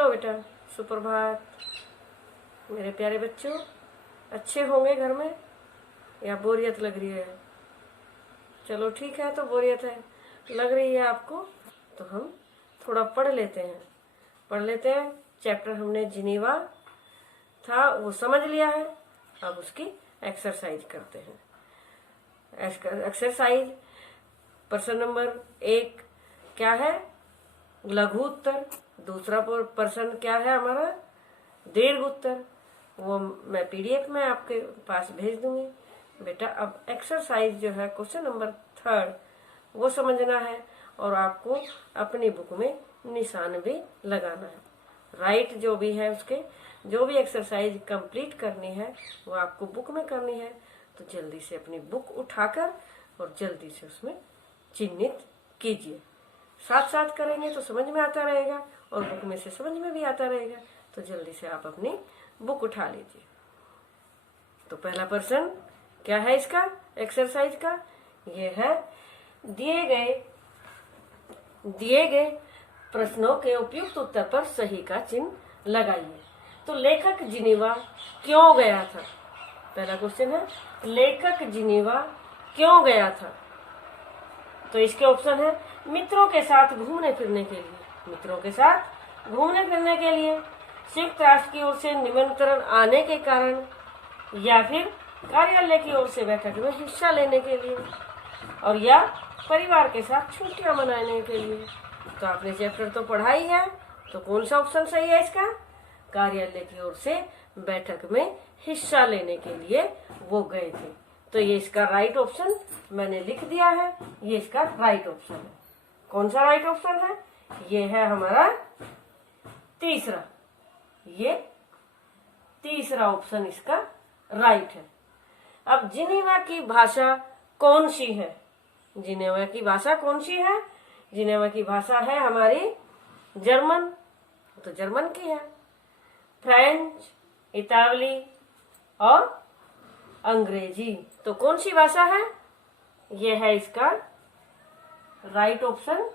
Hello बेटा, सुप्रभात मेरे प्यारे बच्चों। अच्छे होंगे घर में या बोरियत लग रही है? चलो ठीक है, तो बोरियत है लग रही है आपको तो हम थोड़ा पढ़ लेते हैं। चैप्टर हमने जिनेवा था वो समझ लिया है, अब उसकी एक्सरसाइज करते हैं। एक्सरसाइज प्रश्न नंबर 1 क्या है? लघु उत्तर। दूसरा प्रश्न क्या है हमारा? दीर्घ उत्तर। वो मैं पीडीएफ में आपके पास भेज दूंगी बेटा। अब एक्सरसाइज जो है क्वेश्चन नंबर 3 वो समझना है और आपको अपनी बुक में निशान भी लगाना है। राइट जो भी है उसके जो भी एक्सरसाइज कंप्लीट करनी है वो आपको बुक में करनी है, तो जल्दी से अपनी बुक उठाकर और जल्दी से उसमें चिन्हित कीजिए। साथ साथ करेंगे तो समझ में आता रहेगा और बुक में से समझ में भी आता रहेगा, तो जल्दी से आप अपनी बुक उठा लीजिए। तो पहला प्रश्न क्या है इसका एक्सरसाइज का? ये है दिए गए प्रश्नों के उपयुक्त उत्तर पर सही का चिन्ह लगाइए। तो लेखक जिनेवा क्यों गया था? पहला क्वेश्चन है लेखक जिनेवा क्यों गया था? तो इसके ऑप्शन है मित्रों के साथ घूमने फिरने के लिए, संयुक्त राष्ट्र की ओर से निमंत्रण आने के कारण, या फिर कार्यालय की ओर से बैठक में हिस्सा लेने के लिए, और या परिवार के साथ छुट्टियां मनाने के लिए। तो आपने चैप्टर तो पढ़ा ही है, तो कौन सा ऑप्शन सही है इसका? कार्यालय की ओर से बैठक में हिस्सा लेने के लिए वो गए थे। तो ये इसका राइट ऑप्शन मैंने लिख दिया है, ये इसका राइट ऑप्शन है। कौन सा राइट ऑप्शन है? ये है हमारा तीसरा। ये तीसरा ऑप्शन इसका राइट है। अब जिनेवा की भाषा कौन सी है? जिनेवा की भाषा कौन सी है? जिनेवा की भाषा है हमारी जर्मन, तो जर्मन की है। फ्रेंच, इतावली और अंग्रेजी, तो कौन सी भाषा है? ये है इसका राइट ऑप्शन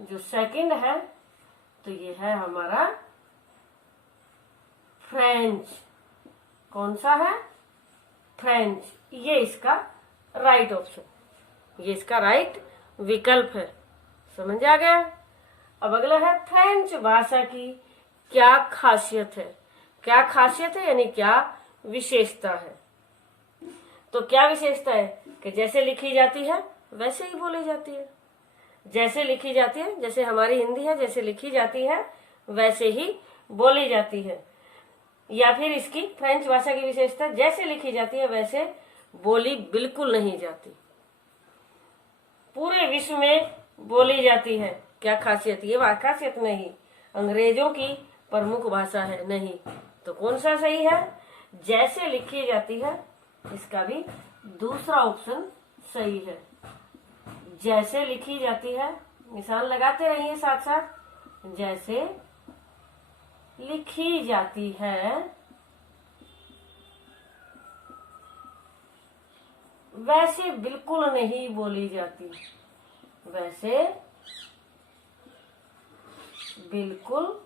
जो सेकंड है, तो ये है हमारा फ्रेंच। कौन सा है? फ्रेंच। ये इसका राइट ऑप्शन, ये इसका राइट विकल्प है। समझ आ गया? अब अगला है फ्रेंच भाषा की क्या खासियत है? क्या खासियत है यानी क्या विशेषता है? तो क्या विशेषता है कि जैसे लिखी जाती है वैसे ही बोली जाती है। जैसे लिखी जाती है, जैसे हमारी हिंदी है, जैसे लिखी जाती है वैसे ही बोली जाती है। या फिर इसकी फ्रेंच भाषा की विशेषता जैसे लिखी जाती है वैसे बोली बिल्कुल नहीं जाती, पूरे विश्व में बोली जाती है। क्या खासियत? ये खासियत नहीं अंग्रेजों की प्रमुख भाषा है, नहीं। तो कौन सा सही है? जैसे लिखी जाती है, इसका भी दूसरा ऑप्शन सही है। जैसे लिखी जाती है, निशान लगाते रहिए साथ साथ। जैसे लिखी जाती है वैसे बिल्कुल नहीं बोली जाती, वैसे बिल्कुल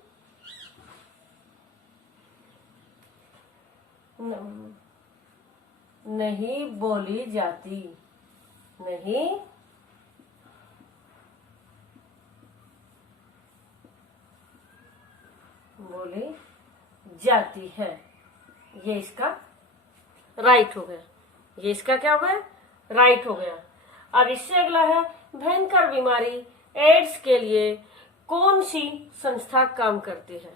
नहीं बोली जाती, नहीं बोली जाती है। ये इसका राइट हो गया। ये इसका क्या हो गया? राइट हो गया। अब इससे अगला है भयंकर बीमारी एड्स के लिए कौन सी संस्था काम करती है?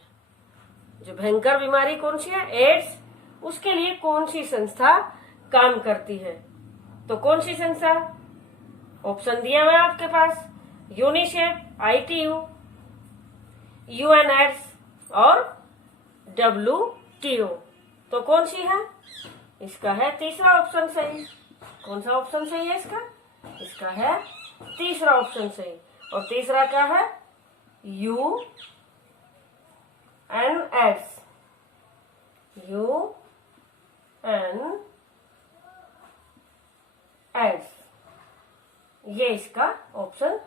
जो भयंकर बीमारी कौन सी है? एड्स, उसके लिए कौन सी संस्था काम करती है? तो कौन सी संस्था? ऑप्शन दिया हुआ है आपके पास, यूनिसेफ, ITU, UNAIDS और WTO। तो कौन सी है? इसका है तीसरा ऑप्शन सही। कौन सा ऑप्शन सही है इसका? इसका है तीसरा ऑप्शन सही। और तीसरा क्या है? UNAIDS। UNAIDS ये इसका ऑप्शन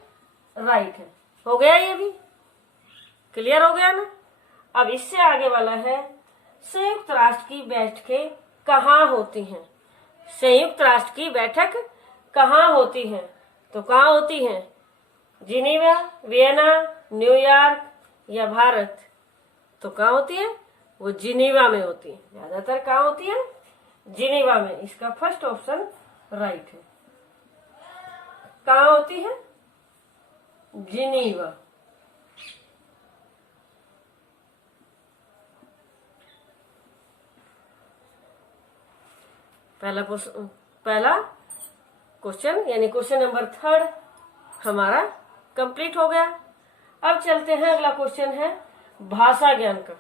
राइट है। हो गया? ये भी क्लियर हो गया ना? अब इससे आगे वाला है संयुक्त राष्ट्र की बैठकें कहाँ होती हैं। संयुक्त राष्ट्र की बैठक कहाँ होती है? तो कहाँ होती है? जिनेवा, वियना, न्यूयॉर्क या भारत? तो कहाँ होती है? वो जिनेवा में होती है। ज्यादातर कहाँ होती है? जिनेवा में। इसका फर्स्ट ऑप्शन राइट है। कहाँ होती है? जिनेवा। पहला क्वेश्चन यानी क्वेश्चन नंबर 3 हमारा कंप्लीट हो गया। अब चलते हैं, अगला क्वेश्चन है भाषा ज्ञान का।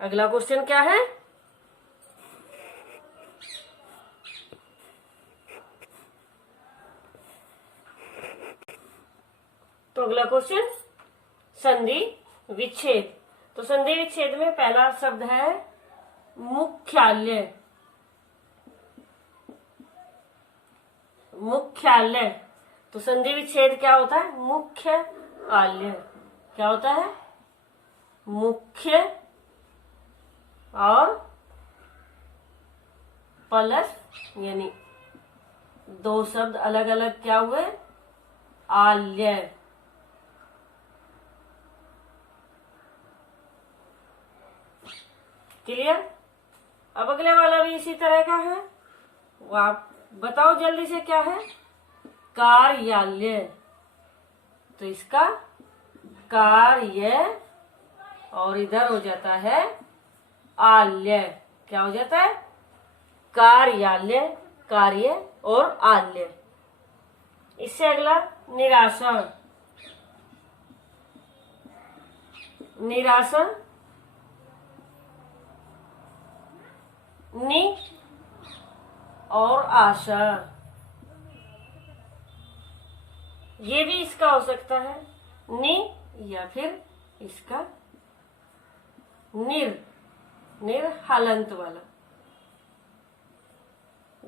अगला क्वेश्चन क्या है? तो अगला क्वेश्चन संधि विच्छेद। तो संधि विच्छेद में पहला शब्द है मुख्यालय। मुख्यालय। तो संधि विच्छेद क्या होता है? मुख्य आलय। क्या होता है? मुख्य और प्लस यानी दो शब्द अलग अलग क्या हुए? आल्य। क्लियर? अब अगले वाला भी इसी तरह का है। वो आप बताओ जल्दी से, क्या है? कार्यालय। तो इसका कार्य और इधर हो जाता है आल्य। क्या हो जाता है? कार्यालय, कार्य और आल्य। इससे अगला निरासन। निरासन नि और आशा, ये भी इसका हो सकता है नि या फिर इसका निर हलंत वाला।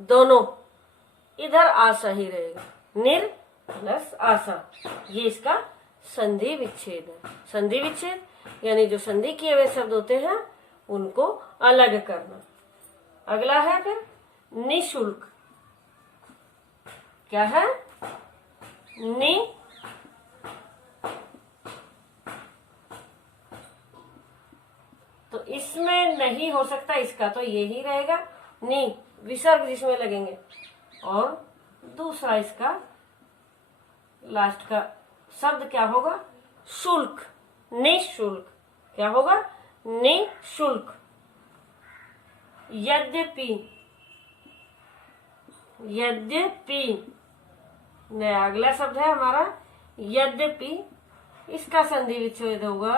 दोनों इधर आशा ही रहेगा। निर प्लस आशा, ये इसका संधि विच्छेद है। संधि विच्छेद यानी जो संधि किए हुए शब्द होते हैं उनको अलग करना। अगला है फिर निशुल्क। क्या है? नि तो इसमें नहीं हो सकता इसका, तो यही रहेगा नि, विसर्ग जिसमें लगेंगे। और दूसरा इसका लास्ट का शब्द क्या होगा? शुल्क। निशुल्क। क्या होगा? निशुल्क। यद्यपि, यद्यपि नया अगला शब्द है हमारा यद्यपि। इसका संधि विच्छेद होगा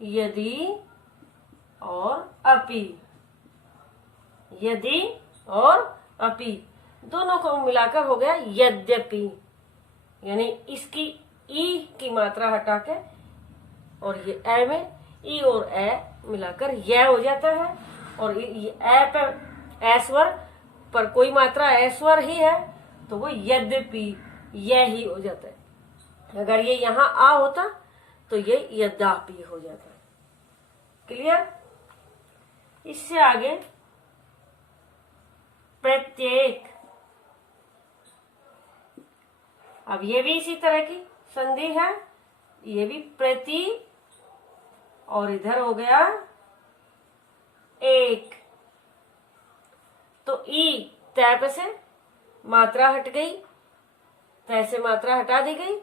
यदि और अपि। यदि और अपि दोनों को मिलाकर हो गया यद्यपि। यानी इसकी ई की मात्रा हटा के और ये ए में ई और ए मिलाकर यह हो जाता है। और ये ए पर ए स्वर पर कोई मात्रा ए स्वर ही है तो वो यद्यपि यह ही हो जाता है। अगर ये यहाँ आ होता तो ये यद्यपि हो जाता है। क्लियर? इससे आगे प्रत्येक। अब ये भी इसी तरह की संधि है। ये भी प्रति और इधर हो गया एक। तो ई तय से मात्रा हट गई, तय से मात्रा हटा दी गई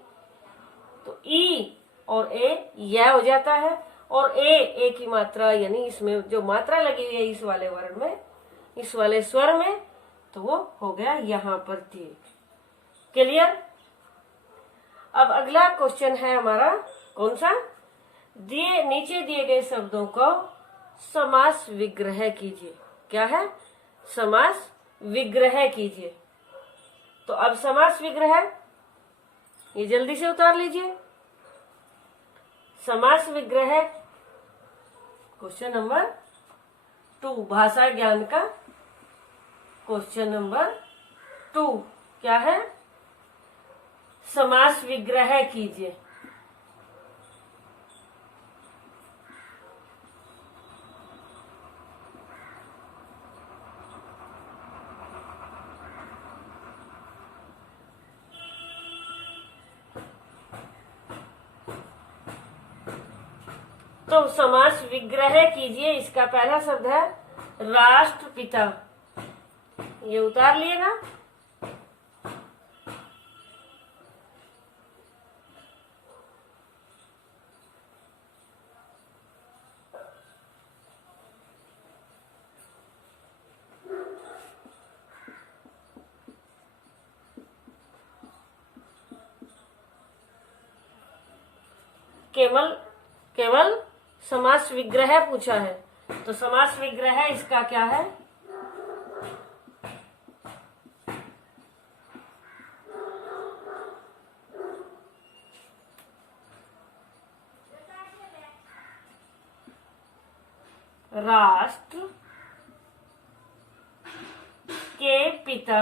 तो ई और ए यह हो जाता है। और ए की मात्रा यानी इसमें जो मात्रा लगी हुई है इस वाले वर्ण में, इस वाले स्वर में, तो वो हो गया यहाँ पर ते। क्लियर? अब अगला क्वेश्चन है हमारा कौन सा? नीचे दिए गए शब्दों को समास विग्रह कीजिए। क्या है? समास विग्रह कीजिए। तो अब समास विग्रह ये जल्दी से उतार लीजिए। समास विग्रह क्वेश्चन नंबर 2, भाषा ज्ञान का क्वेश्चन नंबर 2 क्या है? समास विग्रह कीजिए। तो समास विग्रह कीजिए। इसका पहला शब्द है राष्ट्रपिता। ये उतार लिए ना। केवल समास विग्रह पूछा है, तो समास विग्रह इसका क्या है? राष्ट्र के पिता,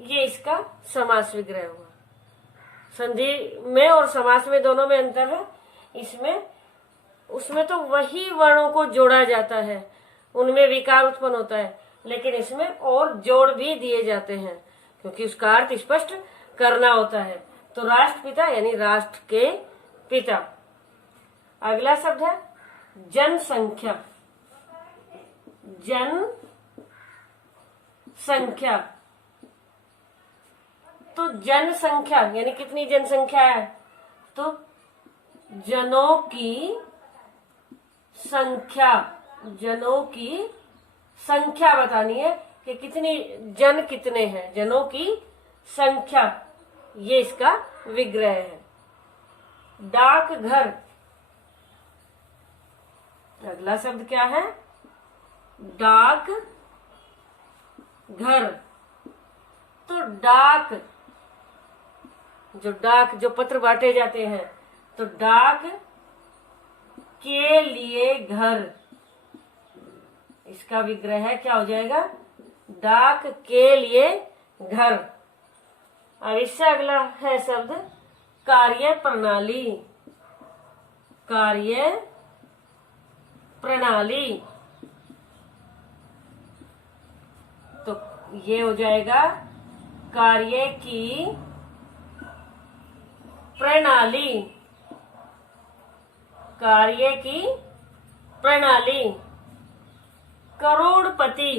ये इसका समास विग्रह हुआ। संधि में और समास में दोनों में अंतर है। इसमें उसमें तो वही वर्णों को जोड़ा जाता है, उनमें विकार उत्पन्न होता है, लेकिन इसमें और जोड़ भी दिए जाते हैं क्योंकि उसका अर्थ स्पष्ट करना होता है। तो राष्ट्रपिता यानी राष्ट्र के पिता। अगला शब्द है जनसंख्या। जनसंख्या, तो जनसंख्या यानी कितनी जनसंख्या है? तो जनों की संख्या, जनों की संख्या बतानी है कि कितनी जन कितने हैं, जनों की संख्या, ये इसका विग्रह है। डाकघर, अगला शब्द क्या है? डाक घर। तो डाक जो पत्र बांटे जाते हैं, तो डाक के लिए घर, इसका विग्रह क्या हो जाएगा? डाक के लिए घर। अब इससे अगला है शब्द कार्य प्रणाली। कार्य प्रणाली, तो ये हो जाएगा कार्य की प्रणाली। कार्य की प्रणाली। करोड़पति,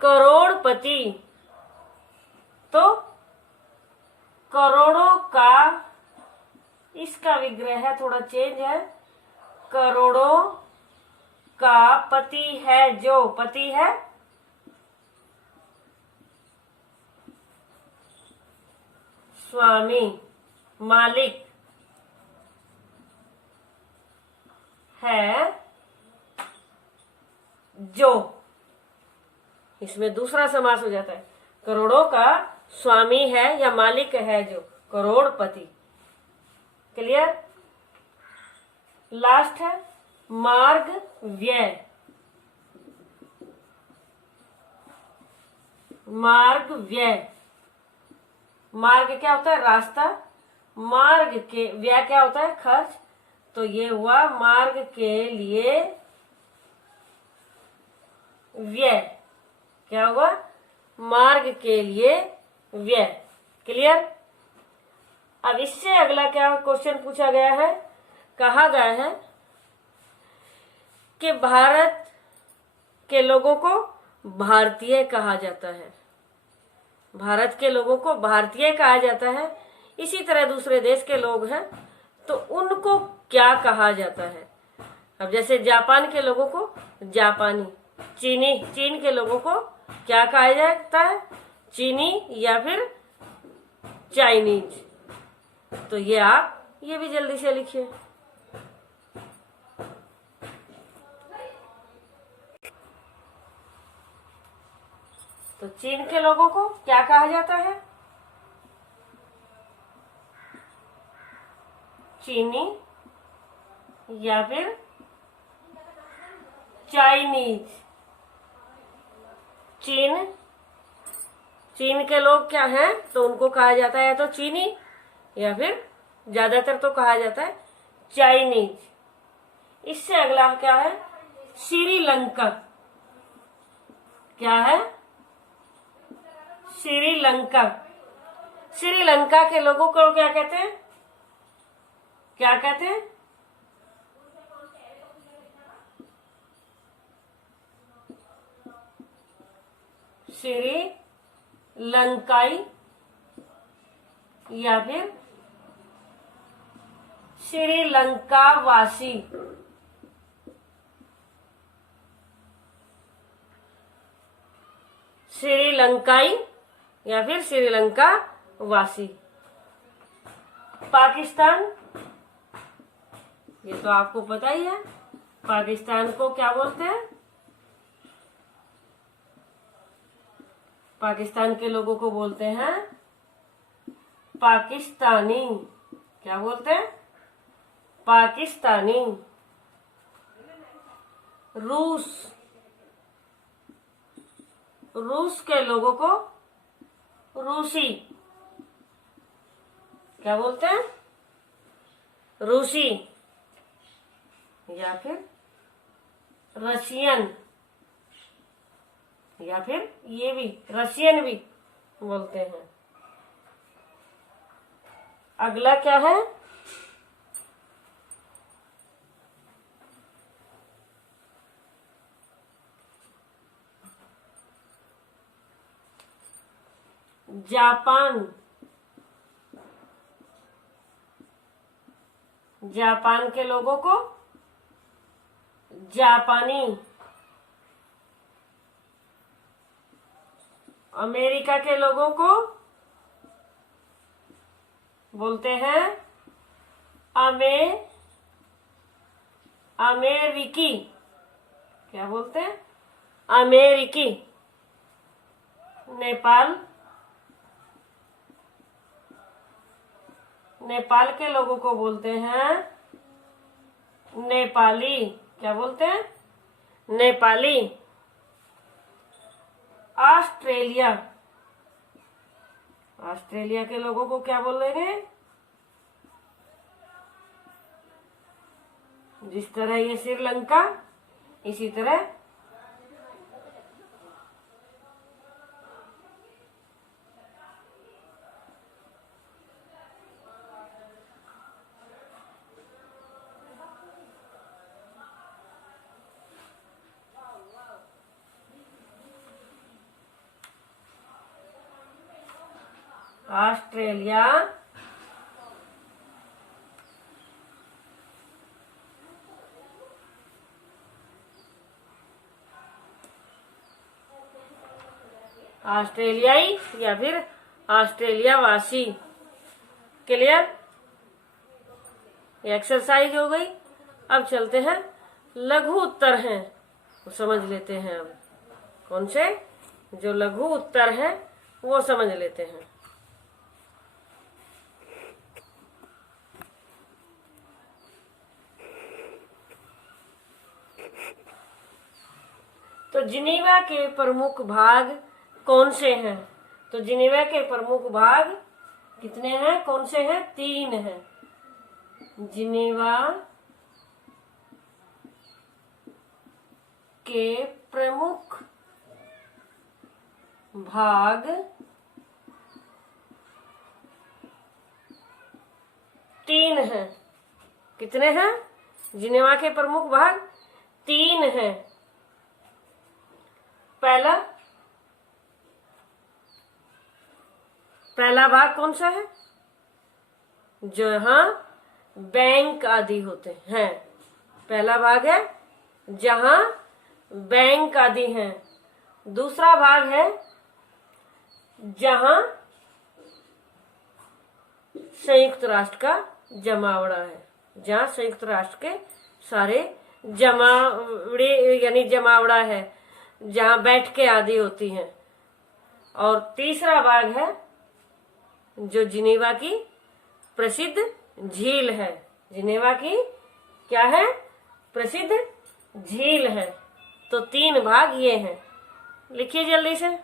करोड़पति, तो करोड़ों का, इसका विग्रह थोड़ा चेंज है। करोड़ों का पति है, जो पति है स्वामी, मालिक है जो, इसमें दूसरा समास हो जाता है। करोड़ों का स्वामी है या मालिक है जो, करोड़पति। क्लियर? लास्ट है मार्ग व्यय। मार्ग व्यय, मार्ग क्या होता है? रास्ता। मार्ग के व्यय क्या होता है? खर्च। तो ये हुआ मार्ग के लिए व्यय। क्या हुआ? मार्ग के लिए व्यय। क्लियर? अब इससे अगला क्या क्वेश्चन पूछा गया है? कहा गया है कि भारत के लोगों को भारतीय कहा जाता है। भारत के लोगों को भारतीय कहा जाता है। इसी तरह दूसरे देश के लोग हैं तो उनको क्या कहा जाता है? अब जैसे जापान के लोगों को जापानी, चीन के लोगों को क्या कहा जाता है? चीनी या फिर चाइनीज। तो ये आप ये भी जल्दी से लिखिए। तो चीन के लोगों को क्या कहा जाता है? चीनी या फिर चाइनीज। चीन के लोग क्या हैं? तो उनको कहा जाता है या तो चीनी या फिर ज्यादातर तो कहा जाता है चाइनीज। इससे अगला क्या है? श्रीलंका। क्या है? श्रीलंका। श्रीलंका के लोगों को क्या कहते हैं? क्या कहते हैं? श्रीलंकाई या फिर श्रीलंका वासी। श्रीलंकाई या फिर श्रीलंका वासी। पाकिस्तान, ये तो आपको पता ही है। पाकिस्तान को क्या बोलते हैं? पाकिस्तान के लोगों को बोलते हैं पाकिस्तानी। क्या बोलते हैं? पाकिस्तानी। रूस, रूस के लोगों को रूसी। क्या बोलते हैं? रूसी या फिर रशियन या फिर ये भी रशियन भी बोलते हैं। अगला क्या है? जापान। जापान के लोगों को जापानी। अमेरिका के लोगों को बोलते हैं अमेरिकी। क्या बोलते हैं? अमेरिकी। नेपाल, नेपाल के लोगों को बोलते हैं नेपाली। क्या बोलते हैं? नेपाली। ऑस्ट्रेलिया, ऑस्ट्रेलिया के लोगों को क्या बोलेंगे? जिस तरह ये श्रीलंका, इसी तरह ऑस्ट्रेलिया, ऑस्ट्रेलियाई या फिर ऑस्ट्रेलिया वासी। क्लियर? एक्सरसाइज हो गई। अब चलते हैं लघु उत्तर हैं, वो समझ लेते हैं। अब कौन से? जो लघु उत्तर है वो समझ लेते हैं। तो जिनेवा के प्रमुख भाग कौन से हैं? तो जिनेवा के प्रमुख भाग कितने हैं? कौन से हैं? 3 हैं। जिनेवा के प्रमुख भाग 3 हैं। कितने हैं? जिनेवा के प्रमुख भाग 3 हैं। पहला भाग कौन सा है? जहां बैंक आदि होते हैं। पहला भाग है जहां बैंक आदि हैं। दूसरा भाग है जहां संयुक्त राष्ट्र का जमावड़ा है। जहां संयुक्त राष्ट्र के सारे जमावड़े यानी जमावड़ा है, जहां बैठकें आदि होती हैं। और तीसरा भाग है जो जिनेवा की प्रसिद्ध झील है। जिनेवा की क्या है? प्रसिद्ध झील है। तो 3 भाग ये हैं। लिखिए जल्दी से।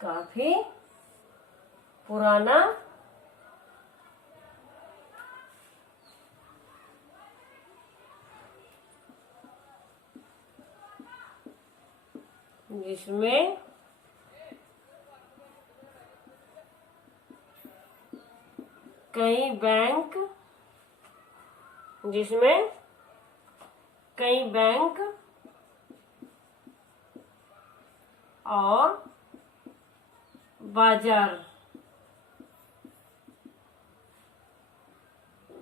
काफी पुराना जिसमें कई बैंक और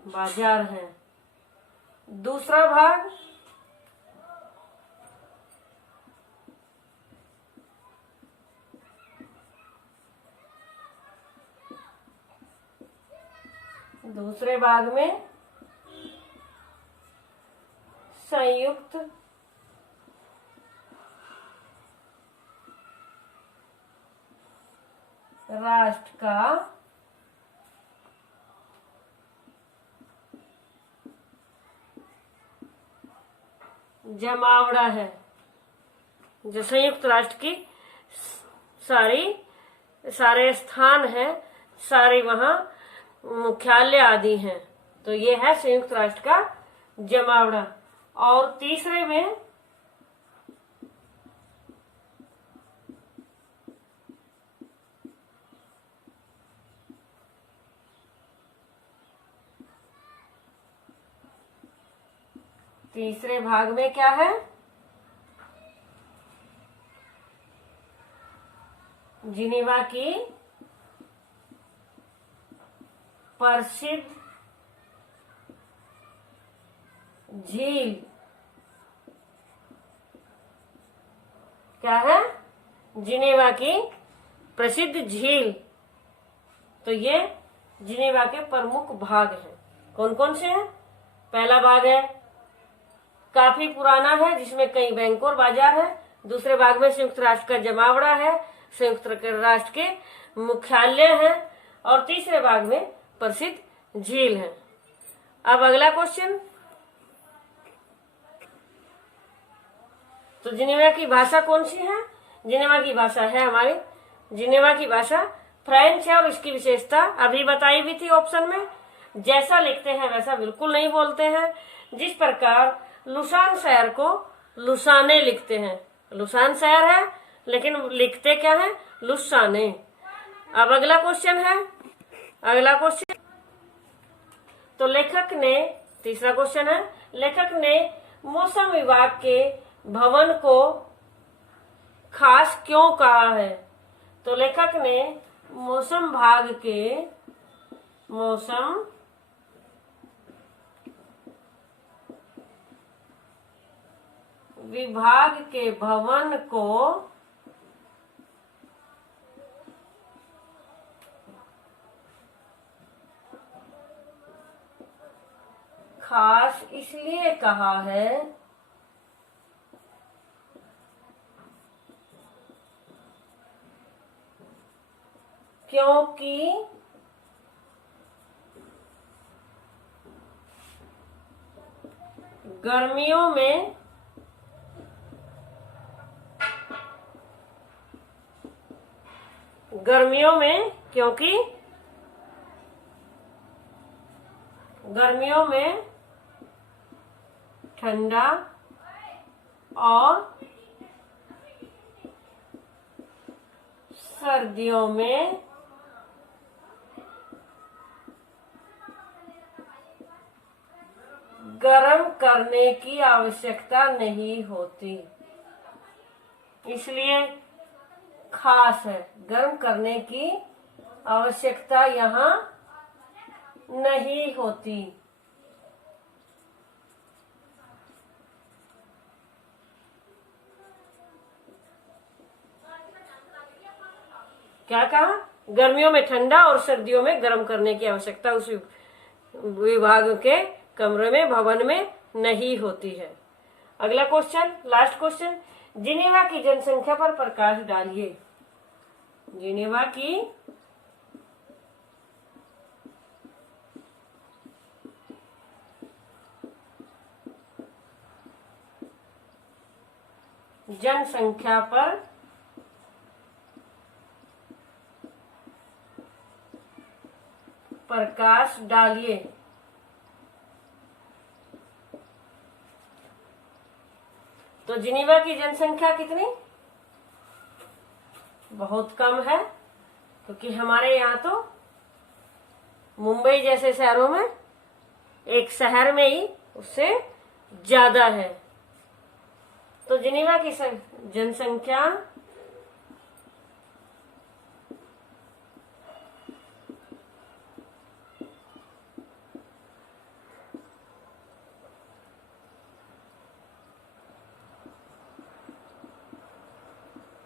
बाजार हैं। दूसरा भाग दूसरे भाग में संयुक्त राष्ट्र का जमावड़ा है। जो संयुक्त राष्ट्र की सारे स्थान हैं, सारे वहां मुख्यालय आदि हैं, तो ये है संयुक्त राष्ट्र का जमावड़ा। और तीसरे में तीसरे भाग में क्या है? जिनेवा की प्रसिद्ध झील क्या है? जिनेवा की प्रसिद्ध झील। तो ये जिनेवा के प्रमुख भाग हैं। कौन कौन से हैं? पहला भाग है काफी पुराना है, जिसमें कई बैंक और बाजार है। दूसरे भाग में संयुक्त राष्ट्र का जमावड़ा है, संयुक्त राष्ट्र के मुख्यालय हैं। और तीसरे भाग में प्रसिद्ध झील है। अब अगला क्वेश्चन, तो जिनेवा की भाषा कौन सी है? जिनेवा की भाषा है हमारी जिनेवा की भाषा फ्रेंच है। और इसकी विशेषता अभी बताई हुई थी ऑप्शन में। जैसा लिखते हैं वैसा बिल्कुल नहीं बोलते हैं। जिस प्रकार लुसान शहर को लुसाने लिखते हैं, लुसान शहर है लेकिन लिखते क्या है? लुसाने। अब अगला क्वेश्चन है, तो लेखक ने, तीसरा क्वेश्चन है, लेखक ने मौसम विभाग के भवन को खास क्यों कहा है? तो लेखक ने मौसम विभाग के भवन को खास इसलिए कहा है क्योंकि गर्मियों में ठंडा और सर्दियों में गर्म करने की आवश्यकता नहीं होती, इसलिए खास है। गर्म करने की आवश्यकता यहाँ नहीं होती। क्या कहा? गर्मियों में ठंडा और सर्दियों में गर्म करने की आवश्यकता उस विभाग के कमरे में, भवन में नहीं होती है। अगला क्वेश्चन, लास्ट क्वेश्चन, जिनेवा की जनसंख्या पर प्रकाश डालिए। जिनेवा की जनसंख्या पर प्रकाश डालिए। तो जिनेवा की जनसंख्या कितनी? बहुत कम है, क्योंकि हमारे यहाँ तो मुंबई जैसे शहरों में एक शहर में ही उससे ज्यादा है। तो जिनेवा की जनसंख्या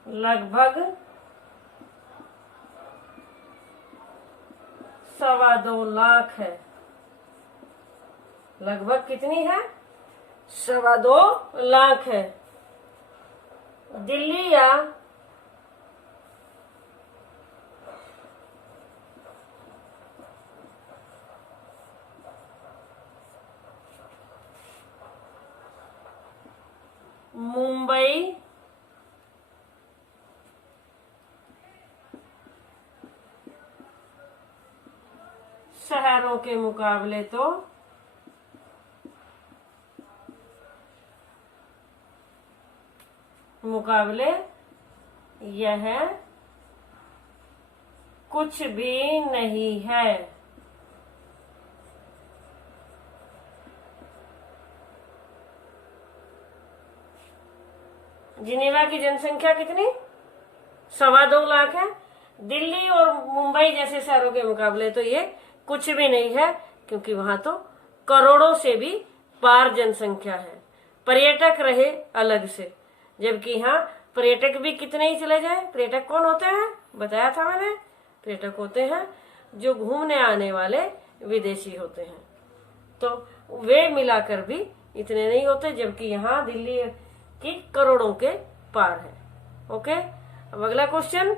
लगभग 2.25 लाख है। लगभग कितनी है? 2.25 लाख है। दिल्ली या मुंबई शहरों के मुकाबले तो यह कुछ भी नहीं है। जिनेवा की जनसंख्या कितनी? 2.25 लाख है। दिल्ली और मुंबई जैसे शहरों के मुकाबले तो ये कुछ भी नहीं है, क्योंकि वहां तो करोड़ों से भी पार जनसंख्या है। पर्यटक रहे अलग से, जबकि यहाँ पर्यटक भी कितने ही चले जाए। पर्यटक कौन होते हैं? बताया था मैंने, पर्यटक होते हैं जो घूमने आने वाले विदेशी होते हैं। तो वे मिलाकर भी इतने नहीं होते, जबकि यहाँ दिल्ली की करोड़ों के पार है। ओके, अब अगला क्वेश्चन।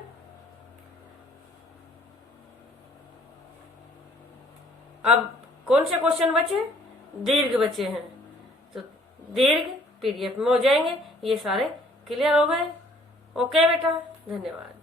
अब कौन से क्वेश्चन बचे? दीर्घ बचे हैं। तो दीर्घ पीडीएफ में हो जाएंगे। ये सारे क्लियर हो गए? ओके बेटा, धन्यवाद।